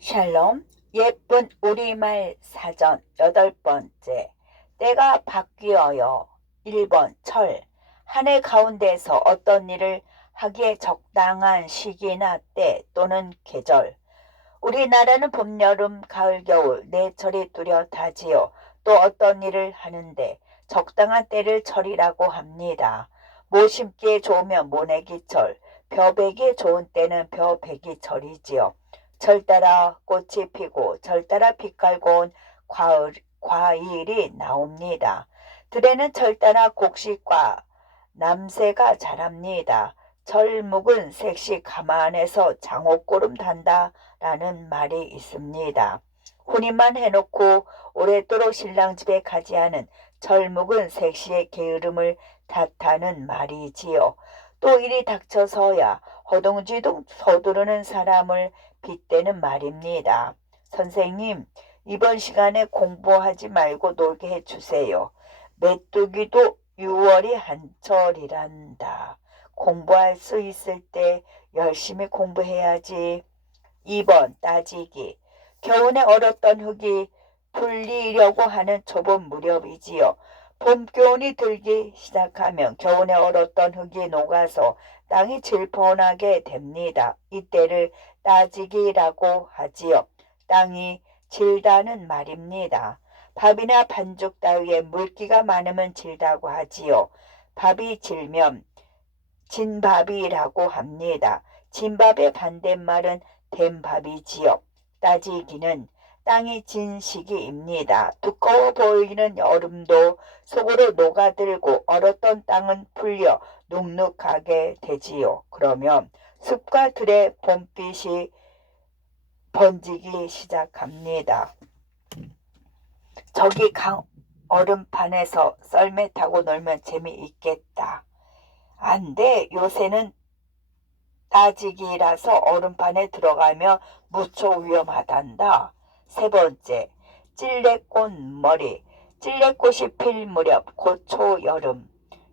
샬롬, 예쁜 우리말 사전 8번째. 때가 바뀌어요. 1번 철. 한 해 가운데서 어떤 일을 하기에 적당한 시기나 때 또는 계절. 우리나라는 봄, 여름, 가을, 겨울 네 철이 뚜렷하지요. 또 어떤 일을 하는데 적당한 때를 철이라고 합니다. 모 심기에 좋으면 모내기철, 벼 베기에 좋은 때는 벼 베기철이지요. 절 따라 꽃이 피고 절 따라 빛깔고 온 과일이 나옵니다. 들에는 절 따라 곡식과 남새가 자랍니다. 절 묵은 색시 가만해서 장옥고름 단다 라는 말이 있습니다. 혼인만 해놓고 오랫도록 신랑 집에 가지 않은 절 묵은 색시의 게으름을 탓하는 말이지요. 또 일이 닥쳐서야 허둥지둥 서두르는 사람을 빗대는 말입니다. 선생님, 이번 시간에 공부하지 말고 놀게 해주세요. 메뚜기도 6월이 한철이란다. 공부할 수 있을 때 열심히 공부해야지. 2번 따지기. 겨우내 얼었던 흙이 풀리려고 하는 초봄 무렵이지요. 봄 기운이 들기 시작하면 겨우내 얼었던 흙이 녹아서 땅이 질펀하게 됩니다. 이때를 따지기라고 하지요. 땅이 질다는 말입니다. 밥이나 반죽 따위에 물기가 많으면 질다고 하지요. 밥이 질면 진밥이라고 합니다. 진밥의 반대말은 된밥이지요. 따지기는 땅이 진 시기입니다. 두꺼워 보이는 여름도 속으로 녹아들고 얼었던 땅은 풀려 눅눅하게 되지요. 그러면 숲과 들의 봄빛이 번지기 시작합니다. 저기 강 얼음판에서 썰매 타고 놀면 재미있겠다. 안 돼. 요새는 따지기라서 얼음판에 들어가면 무척 위험하단다. 세 번째, 찔레꽃 머리. 찔레꽃이 필 무렵 곧 초여름.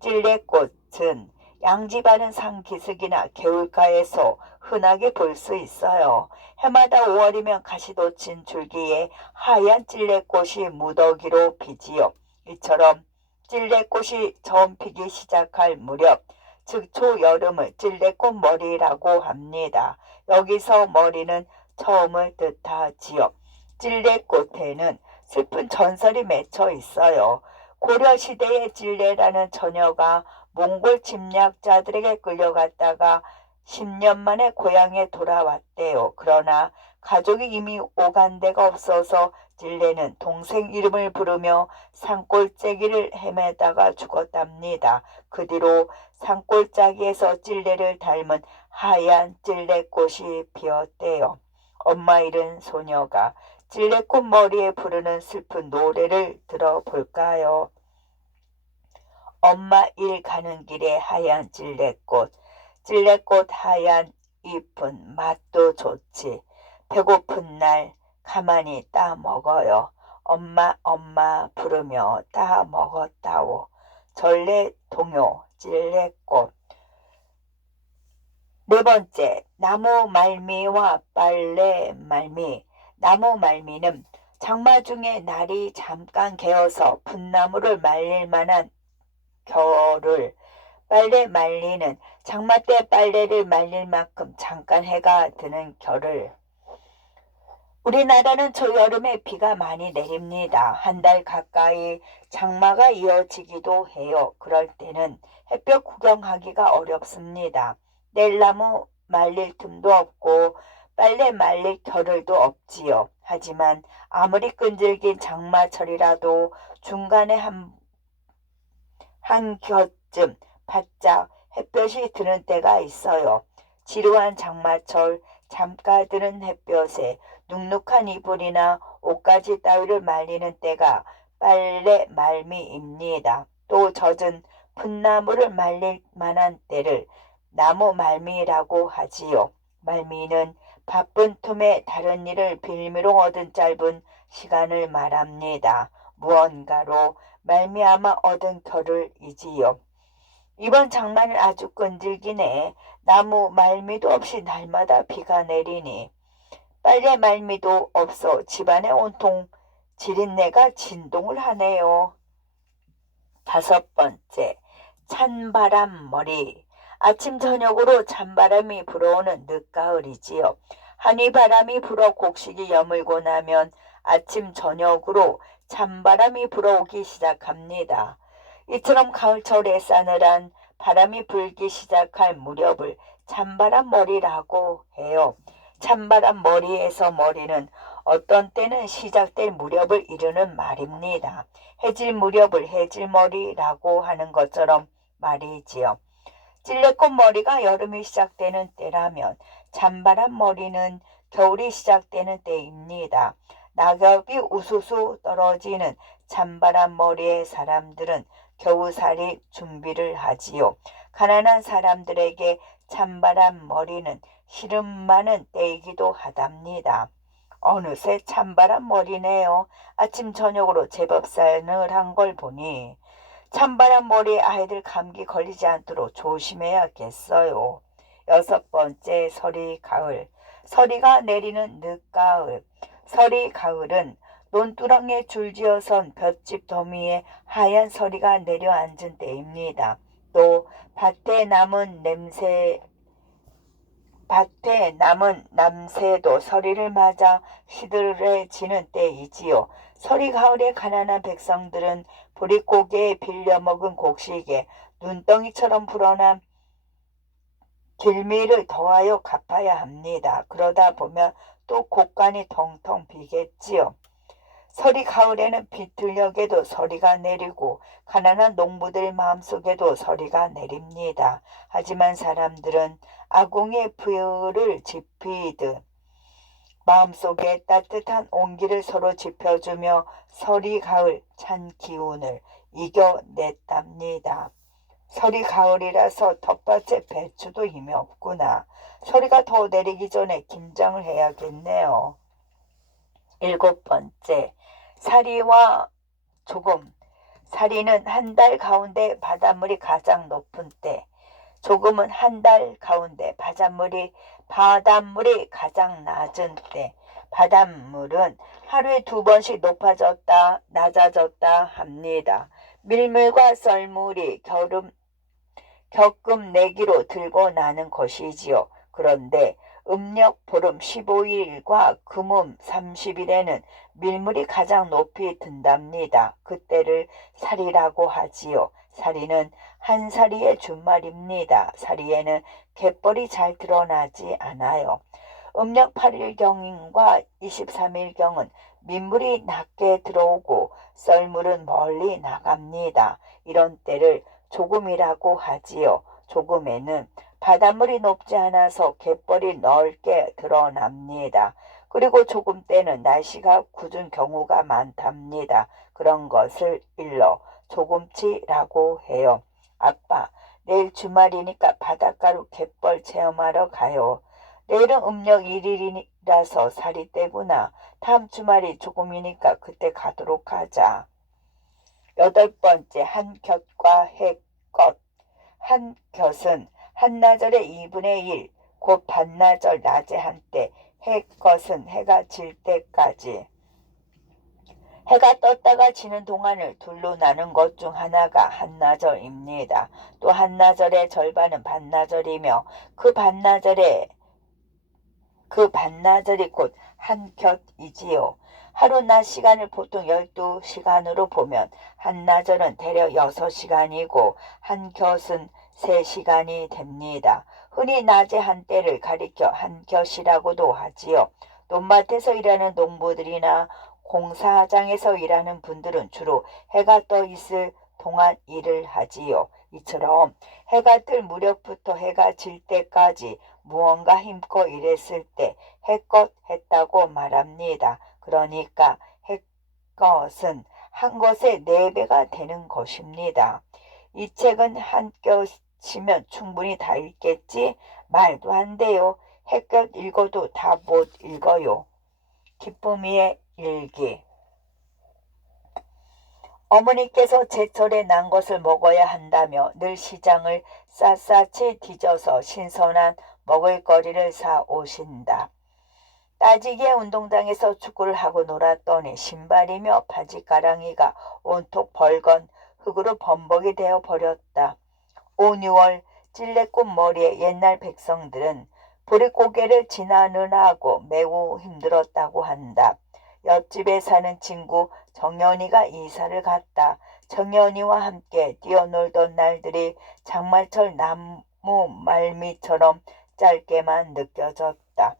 찔레꽃은 양지바른 산기슭이나 개울가에서 흔하게 볼 수 있어요. 해마다 5월이면 가시돋친 줄기에 하얀 찔레꽃이 무더기로 피지요. 이처럼 찔레꽃이 처음 피기 시작할 무렵, 즉 초여름을 찔레꽃 머리라고 합니다. 여기서 머리는 처음을 뜻하지요. 찔레꽃에는 슬픈 전설이 맺혀 있어요. 고려시대의 찔레라는 처녀가 몽골 침략자들에게 끌려갔다가 10년 만에 고향에 돌아왔대요. 그러나 가족이 이미 오간 데가 없어서 찔레는 동생 이름을 부르며 산골짜기를 헤매다가 죽었답니다. 그 뒤로 산골짜기에서 찔레를 닮은 하얀 찔레꽃이 피었대요. 엄마 잃은 소녀가 찔레꽃 머리에 부르는 슬픈 노래를 들어볼까요? 엄마 일 가는 길에 하얀 찔레꽃, 찔레꽃 하얀 잎은 맛도 좋지. 배고픈 날 가만히 따 먹어요. 엄마 엄마 부르며 따 먹었다오. 전래 동요 찔레꽃. 네 번째, 나무 말미와 빨래 말미. 나무 말미는 장마 중에 날이 잠깐 개어서 풋나무를 말릴 만한 겨를, 빨래 말리는 장마 때 빨래를 말릴 만큼 잠깐 해가 드는 겨를. 우리나라는 초여름에 비가 많이 내립니다. 한 달 가까이 장마가 이어지기도 해요. 그럴 때는 햇볕 구경하기가 어렵습니다. 넬나무 말릴 틈도 없고 빨래 말릴 겨를도 없지요. 하지만 아무리 끈질긴 장마철이라도 중간에 한 곁쯤 바짝 햇볕이 드는 때가 있어요. 지루한 장마철 잠깐 드는 햇볕에 눅눅한 이불이나 옷가지 따위를 말리는 때가 빨래 말미입니다. 또 젖은 풋나무를 말릴 만한 때를 나무 말미라고 하지요. 말미는 바쁜 틈에 다른 일을 빌미로 얻은 짧은 시간을 말합니다. 무언가로 말미암아 얻은 겨를이지요. 이번 장마는 아주 끈질기네. 나무 말미도 없이 날마다 비가 내리니 빨래 말미도 없어 집안에 온통 지린내가 진동을 하네요. 5번째, 찬바람머리. 아침 저녁으로 찬바람이 불어오는 늦가을이지요. 한이바람이 불어 곡식이 여물고 나면 아침 저녁으로 찬바람이 불어오기 시작합니다. 이처럼 가을철에 싸늘한 바람이 불기 시작할 무렵을 찬바람머리라고 해요. 찬바람머리에서 머리는 어떤 때는 시작될 무렵을 이르는 말입니다. 해질 무렵을 해질머리라고 하는 것처럼 말이지요. 찔레꽃 머리가 여름이 시작되는 때라면 찬바람 머리는 겨울이 시작되는 때입니다. 낙엽이 우수수 떨어지는 찬바람 머리의 사람들은 겨우살이 준비를 하지요. 가난한 사람들에게 찬바람 머리는 시름 많은 때이기도 하답니다. 어느새 찬바람 머리네요. 아침 저녁으로 제법 싸늘한 걸 보니 찬바람 머리에 아이들 감기 걸리지 않도록 조심해야겠어요. 6번째, 서리 가을. 서리가 내리는 늦가을. 서리 가을은 논두렁에 줄지어선 볏짚 더미에 하얀 서리가 내려앉은 때입니다. 또 밭에 남은 남새도 서리를 맞아 시들해지는 때이지요. 서리 가을에 가난한 백성들은 보릿고개에 빌려먹은 곡식에 눈덩이처럼 불어난 길미를 더하여 갚아야 합니다. 그러다 보면 또 곳간이 텅텅 비겠지요. 서리 가을에는 비틀녘에도 서리가 내리고 가난한 농부들 마음속에도 서리가 내립니다. 하지만 사람들은 아궁이의 불을 지피듯 마음속에 따뜻한 온기를 서로 지펴주며 서리 가을 찬 기운을 이겨냈답니다. 서리 가을이라서 텃밭에 배추도 힘이 없구나. 서리가 더 내리기 전에 김장을 해야겠네요. 7번째, 사리와 조금. 사리는 한 달 가운데 바닷물이 가장 높은 때, 조금은 한 달 가운데 바닷물이 가장 낮은 때. 바닷물은 하루에 2번씩 높아졌다 낮아졌다 합니다. 밀물과 썰물이 격금 내기로 들고 나는 것이지요. 그런데 음력 보름 15일과 금음 30일에는 밀물이 가장 높이 든답니다. 그때를 사리라고 하지요. 사리는 한 사리의 준말입니다. 사리에는 갯벌이 잘 드러나지 않아요. 음력 8일경과 23일경은 민물이 낮게 들어오고 썰물은 멀리 나갑니다. 이런 때를 조금이라고 하지요. 조금에는 바닷물이 높지 않아서 갯벌이 넓게 드러납니다. 그리고 조금 때는 날씨가 굳은 경우가 많답니다. 그런 것을 일러 조금치라고 해요. 아빠, 내일 주말이니까 바닷가로 갯벌 체험하러 가요. 내일은 음력 1일이라서 살이 떼구나. 다음 주말이 조금이니까 그때 가도록 하자. 8번째, 한곁과 해껏. 한곁은 한나절의 2분의 1, 곧 반나절 낮에 한때, 해껏은 해가 질 때까지. 해가 떴다가 지는 동안을 둘로 나눈 것 중 하나가 한나절입니다. 또 한나절의 절반은 반나절이며 그 반나절이 곧 한곁이지요. 하루 낮 시간을 보통 12시간으로 보면 한나절은 대략 6시간이고 한곁은 3시간이 됩니다. 흔히 낮의 한때를 가리켜 한곁이라고도 하지요. 논밭에서 일하는 농부들이나 공사장에서 일하는 분들은 주로 해가 떠 있을 동안 일을 하지요. 이처럼 해가 뜰 무렵부터 해가 질 때까지 무언가 힘껏 일했을 때 해껏 했다고 말합니다. 그러니까 해껏은 한 것의 4배가 되는 것입니다. 이 책은 한껏이면 충분히 다 읽겠지? 말도 안 돼요. 해껏 읽어도 다 못 읽어요. 기쁨이의 일기. 어머니께서 제철에 난 것을 먹어야 한다며 늘 시장을 샅샅이 뒤져서 신선한 먹을거리를 사 오신다. 따지기에 운동장에서 축구를 하고 놀았더니 신발이며 바지가랑이가 온통 벌건 흙으로 범벅이 되어 버렸다. 5, 6월 찔레꽃 머리의 옛날 백성들은 보릿고개를 지나느라고 매우 힘들었다고 한다. 옆집에 사는 친구 정연이가 이사를 갔다. 정연이와 함께 뛰어놀던 날들이 장마철 나무 말미처럼 짧게만 느껴졌다.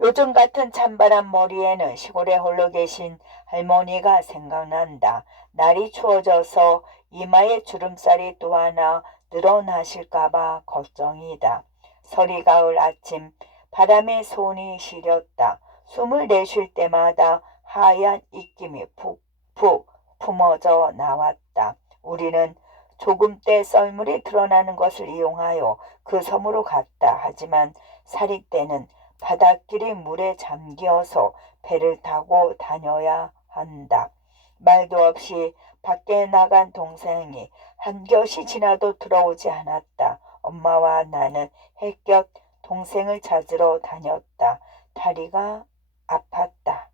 요즘 같은 찬바람 머리에는 시골에 홀로 계신 할머니가 생각난다. 날이 추워져서 이마에 주름살이 또 하나 늘어나실까봐 걱정이다. 서리 가을 아침 바람에 손이 시렸다. 숨을 내쉴 때마다 하얀 입김이 푹푹 품어져 나왔다. 우리는 조금 때 썰물이 드러나는 것을 이용하여 그 섬으로 갔다. 하지만 사릭대는 바닷길이 물에 잠겨서 배를 타고 다녀야 한다. 말도 없이 밖에 나간 동생이 한뼘이 지나도 들어오지 않았다. 엄마와 나는 해곁 동생을 찾으러 다녔다. 다리가 아팠다.